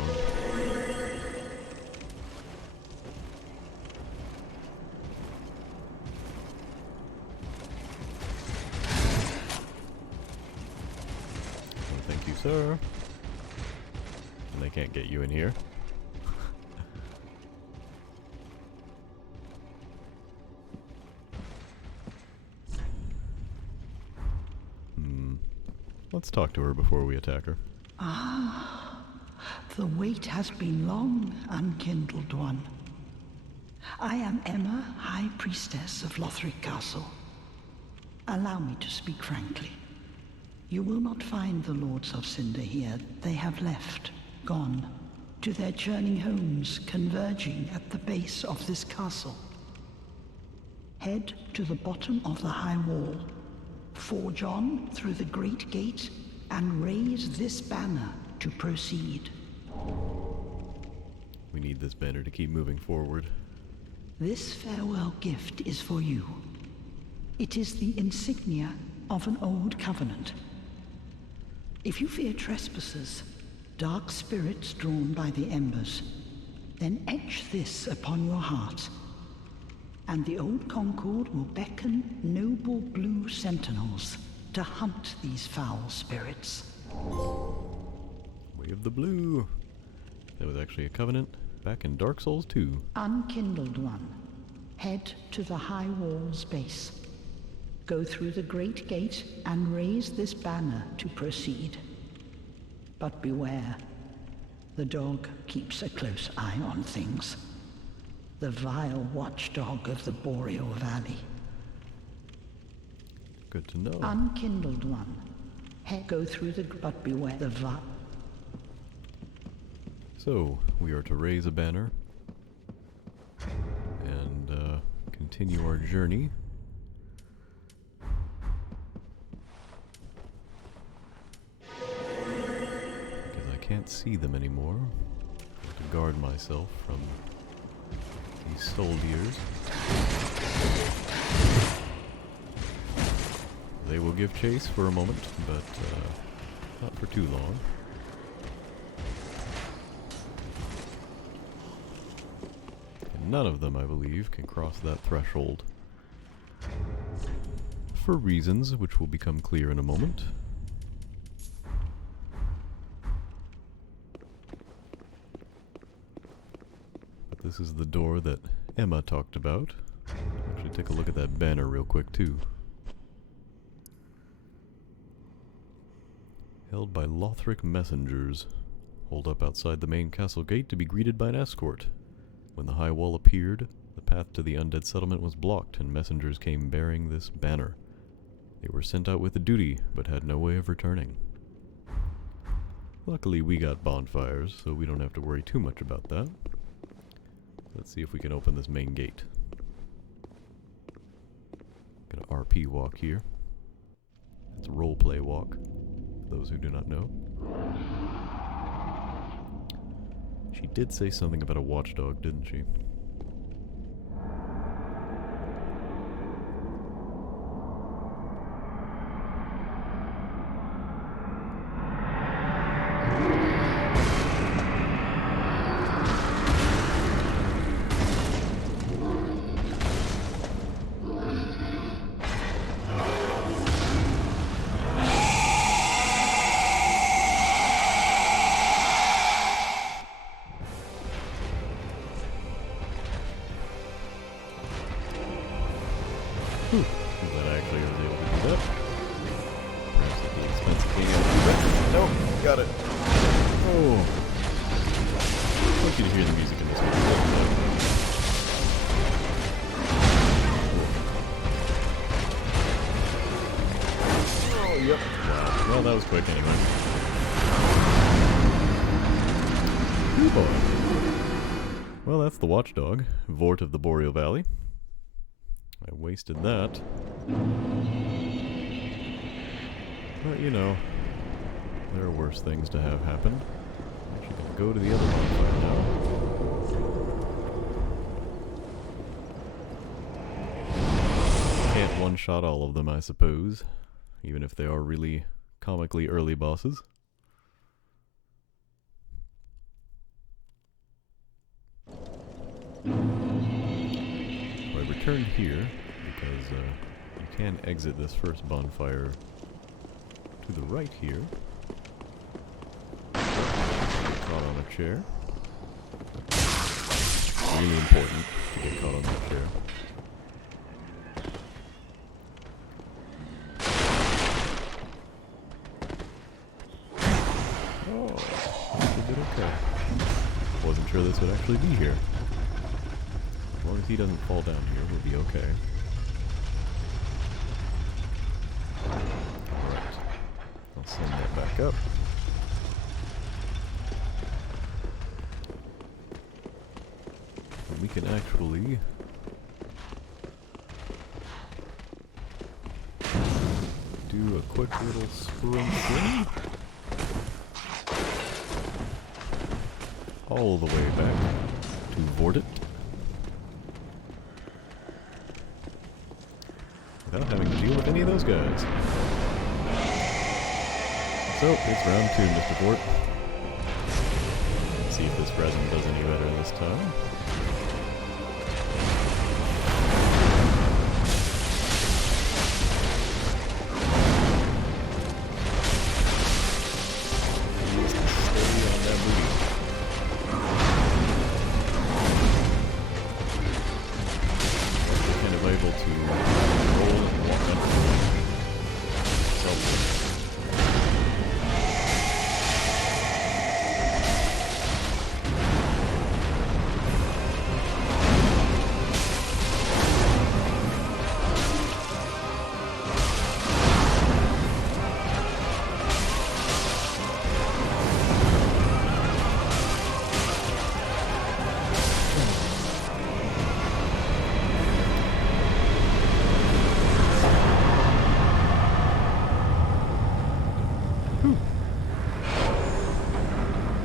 Oh, thank you, sir. And they can't get you in here. Let's talk to her before we attack her. Ah, the wait has been long, Unkindled One. I am Emma, High Priestess of Lothric Castle. Allow me to speak frankly. You will not find the Lords of Cinder here. They have left, gone, to their churning homes, converging at the base of this castle. Head to the bottom of the high wall. Forge on through the great gate and raise this banner to proceed. We need this banner to keep moving forward. This farewell gift is for you. It is the insignia of an old covenant. If you fear trespassers, dark spirits drawn by the embers, then etch this upon your heart, and the old Concord will beckon noble blue sentinels to hunt these foul spirits. Way of the Blue. That was actually a covenant back in Dark Souls 2. Unkindled One, head to the high wall's base. Go through the great gate and raise this banner to proceed. But beware, the dog keeps a close eye on things. The vile watchdog of the Boreal Valley. Good to know. Unkindled One, go through the but beware the So, we are to raise a banner and continue our journey. Because I can't see them anymore. I have to guard myself from these soldiers. They will give chase for a moment, but not for too long. And none of them, I believe, can cross that threshold. For reasons which will become clear in a moment. This is the door that Emma talked about. Actually, take a look at that banner real quick, too. Held by Lothric messengers. Hold up outside the main castle gate to be greeted by an escort. When the high wall appeared, the path to the undead settlement was blocked, and messengers came bearing this banner. They were sent out with a duty, but had no way of returning. Luckily, we got bonfires, so we don't have to worry too much about that. Let's see if we can open this main gate. Gonna RP walk here. It's a roleplay walk, for those who do not know. She did say something about a watchdog, didn't she? Glad I actually was able to do that. Perhaps at the expense of being able to do that. Nope, got it. Oh. I want you to hear the music in this one. Oh, yep. Wow. Well, that was quick anyway. Ooh, boy. Well, that's the watchdog, Vort of the Boreal Valley. I wasted that. But, you know, there are worse things to have happen. I'm actually going to go to the other bonfire now. Can't one-shot all of them, I suppose. Even if they are really comically early bosses. turn here, because you can exit this first bonfire to the right here. Caught on a chair. Really important to get caught on that chair. Oh, that's a bit okay. Wasn't sure this would actually be here. As long as he doesn't fall down here, we'll be okay. Alright. I'll send that back up. And we can actually do a quick little sprint thing all the way back to Vortit without having to deal with any of those guys. So, it's round 2, Mr. Fort. Let's see if this resin does any better this time. Stay on that booty. Kind of able to roll and walk under self.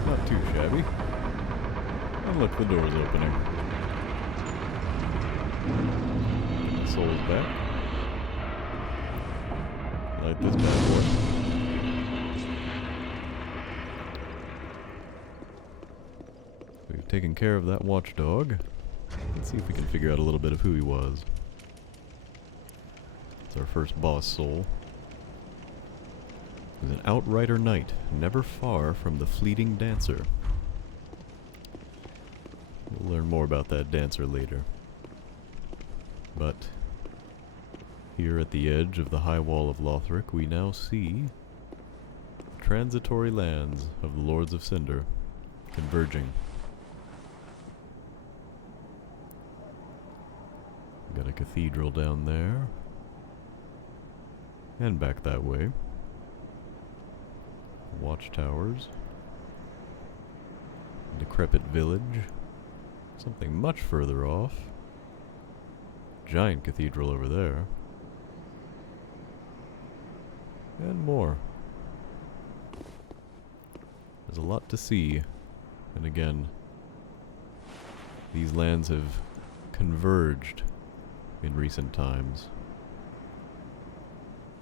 Not too shabby. And look, the door's opening. Soul's back. Light this bad boy. We've taken care of that watchdog. Let's see if we can figure out a little bit of who he was. It's our first boss soul. He was an outrider knight, never far from the fleeting dancer. We'll learn more about that dancer later. But here at the edge of the high wall of Lothric, we now see the transitory lands of the Lords of Cinder converging. Got a cathedral down there. And back that way. Watchtowers. Decrepit village. Something much further off. Giant cathedral over there. And more. There's a lot to see. And again, these lands have converged in recent times.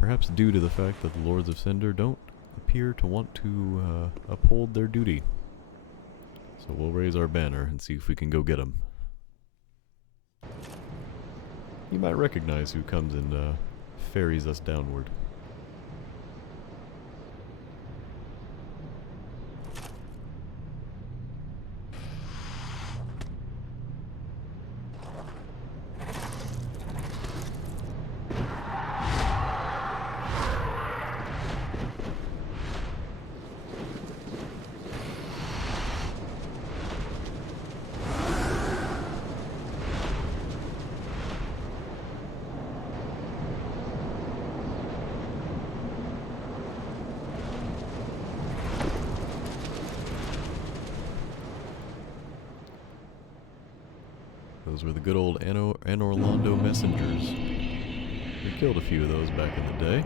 Perhaps due to the fact that the Lords of Cinder don't appear to want to uphold their duty. So we'll raise our banner and see if we can go get them. You might recognize who comes and ferries us downward. Those were the good old Anorlando messengers. We killed a few of those back in the day.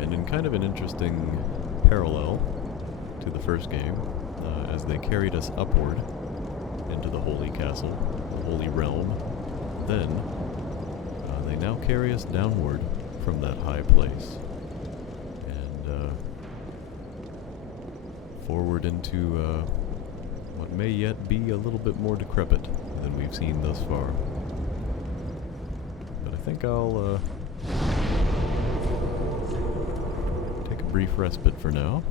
And in kind of an interesting parallel to the first game, as they carried us upward into the Holy Castle, the Holy Realm, then they now carry us downward from that high place. And forward into what may yet be a little bit more decrepit than we've seen thus far. But I think I'll take a brief respite for now.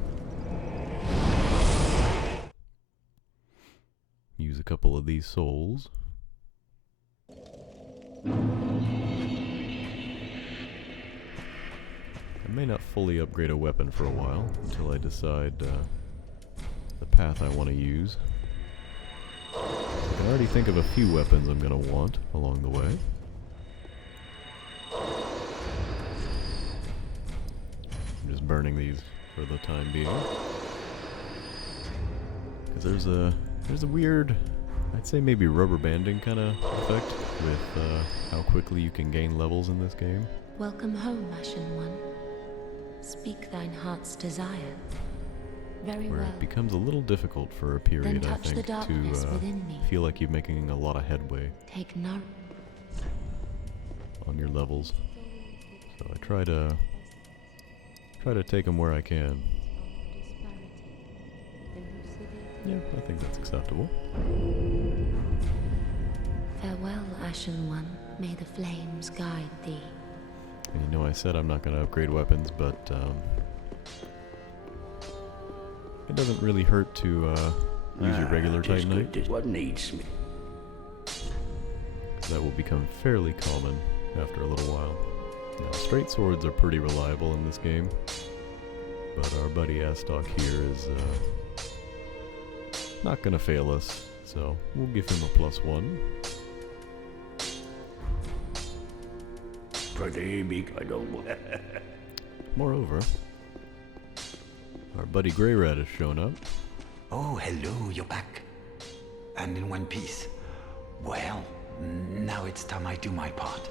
Use a couple of these souls. I may not fully upgrade a weapon for a while until I decide the path I want to use. I can already think of a few weapons I'm going to want along the way. I'm just burning these for the time being. Because there's a weird, I'd say maybe rubber banding kind of effect with how quickly you can gain levels in this game. Welcome home, Ashen One. Speak thine heart's desire. Very where well. It becomes a little difficult for a period, I think, to feel like you're making a lot of headway Take no. on your levels. So I try to take them where I can. Yeah, I think that's acceptable. Farewell, Ashen One. May the flames guide thee. And you know I said I'm not going to upgrade weapons, but it doesn't really hurt to use your regular Titan Knight. What needs me? That will become fairly common after a little while. Now, straight swords are pretty reliable in this game, but our buddy Astok here is not going to fail us, so we'll give him a +1. Pretty big, I don't want. Moreover, our buddy Grey Rat has shown up. Oh, hello, you're back. And in one piece. Well, now it's time I do my part.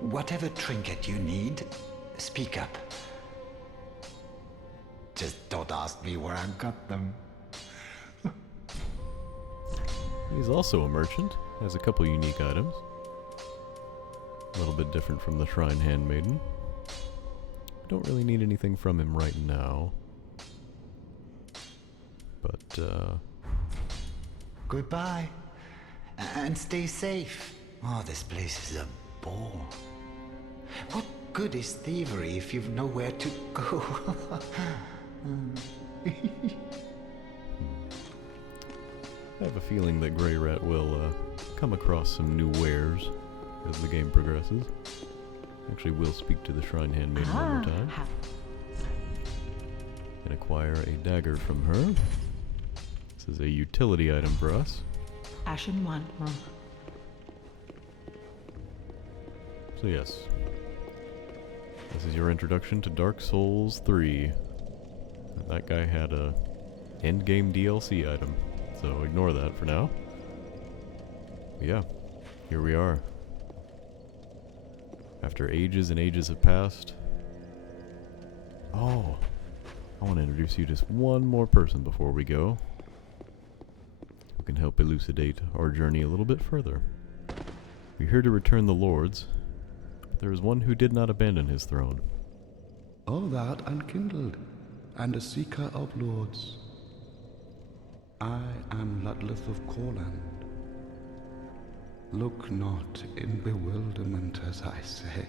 Whatever trinket you need, speak up. Just don't ask me where I got them. He's also a merchant, has a couple unique items. A little bit different from the Shrine Handmaiden. Don't really need anything from him right now. But, Goodbye. And stay safe. Oh, this place is a bore. What good is thievery if you've nowhere to go? I have a feeling that Grey Rat will come across some new wares as the game progresses. Actually, we'll speak to the Shrine Handmaiden one more time. And acquire a dagger from her. This is a utility item for us. Ashen One. So yes, this is your introduction to Dark Souls 3. That guy had a endgame DLC item, so ignore that for now. But yeah, here we are. After ages and ages have passed. Oh, I want to introduce you to just one more person before we go, who can help elucidate our journey a little bit further. We're here to return the lords, but there is one who did not abandon his throne. O thou art unkindled, and a seeker of lords. I am Ludleth of Corland. Look not in bewilderment as I say.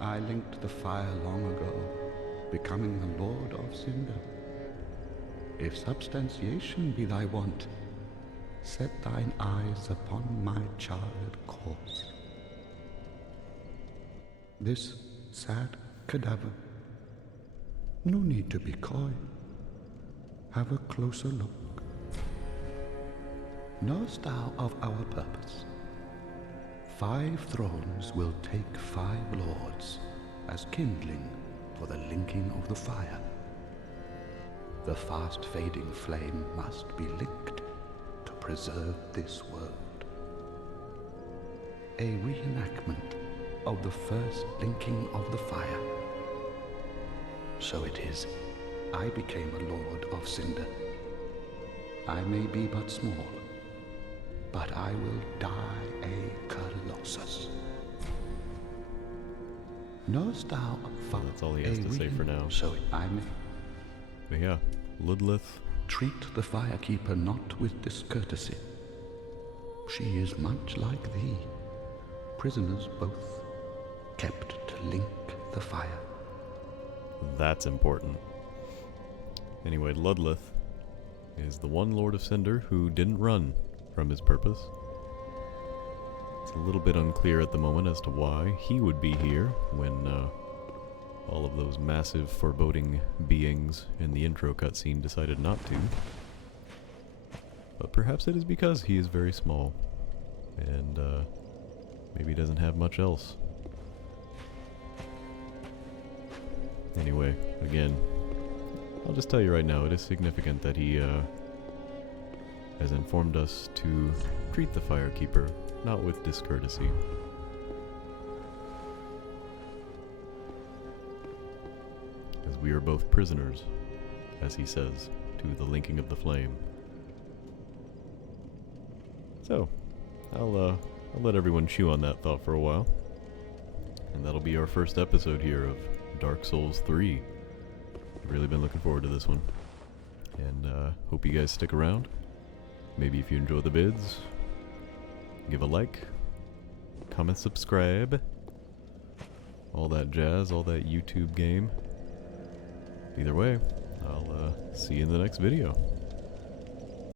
I linked the fire long ago, becoming the Lord of Cinder. If substantiation be thy want, set thine eyes upon my charred corpse. This sad cadaver, no need to be coy. Have a closer look. Knowest thou of our purpose? 5 thrones will take 5 lords as kindling for the linking of the fire. The fast fading flame must be linked to preserve this world. A reenactment of the first linking of the fire. So it is, I became a Lord of Cinder. I may be but small, but I will die a Colossus. Knowest thou of That's all he has to say for now. So I may. But yeah, Ludleth Treat the Firekeeper not with discourtesy. She is much like thee, prisoners both, kept to link the fire. That's important. Anyway, Ludleth is the one Lord of Cinder who didn't run from his purpose. It's a little bit unclear at the moment as to why he would be here when all of those massive foreboding beings in the intro cutscene decided not to. But perhaps it is because he is very small, and maybe doesn't have much else. Anyway, again, I'll just tell you right now, it is significant that he has informed us to treat the Firekeeper not with discourtesy. As we are both prisoners, as he says, to the linking of the flame. So, I'll let everyone chew on that thought for a while. And that'll be our first episode here of Dark Souls 3. I've really been looking forward to this one. And hope you guys stick around. Maybe if you enjoy the vids, give a like, comment, subscribe, all that jazz, all that YouTube game. Either way, I'll see you in the next video.